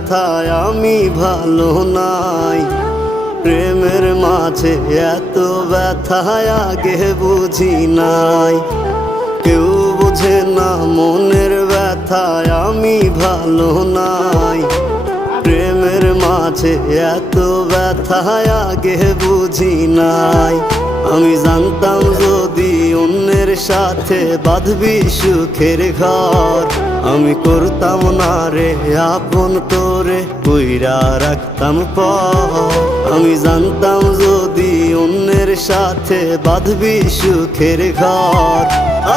ব্যথায় আমি ভালো নাই। প্রেমের মাঝে এত ব্যথায় আগে বুঝি নাই। কেউ বোঝে না মনের ব্যথায় আমি ভালো নাই। প্রেমের মাঝে এত ব্যথায় আগে বুঝি নাই। আমি জানতাম যদি অন্যের সাথে বাঁধবি সুখের ঘর, আমি করতাম না রে আপন তোরে কইরা রাখতাম পর। আমি জানতাম যদি অন্যের সাথে বাঁধবি সুখের ঘর,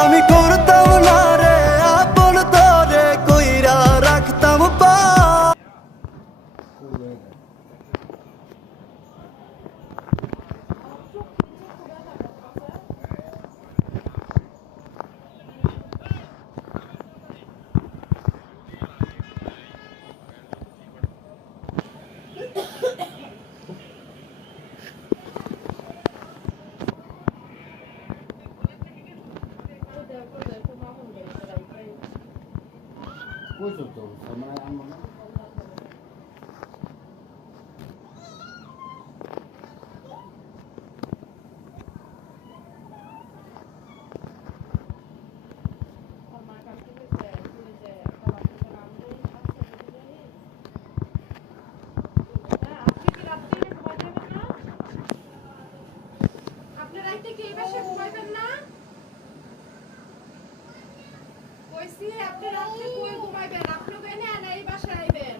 আমি করতাম না রে আপন তোরে কইরা রাখতাম পর। আপনি রাত্রে কই ঘুমাইবেন? আপনি কেন এই বাসায় আইবেন?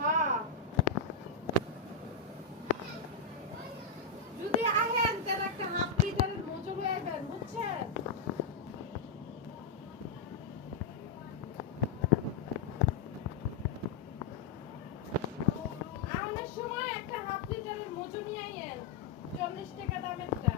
হ্যাঁ, যদি আহেন তাহলে একটা হাফ লিটারের মজুর হয়ে আইবেন, বুঝছেন? আউনের সময় একটা হাফ লিটারের মজুর নিয়ে আইয়েন, 40 টাকা দামেরটা।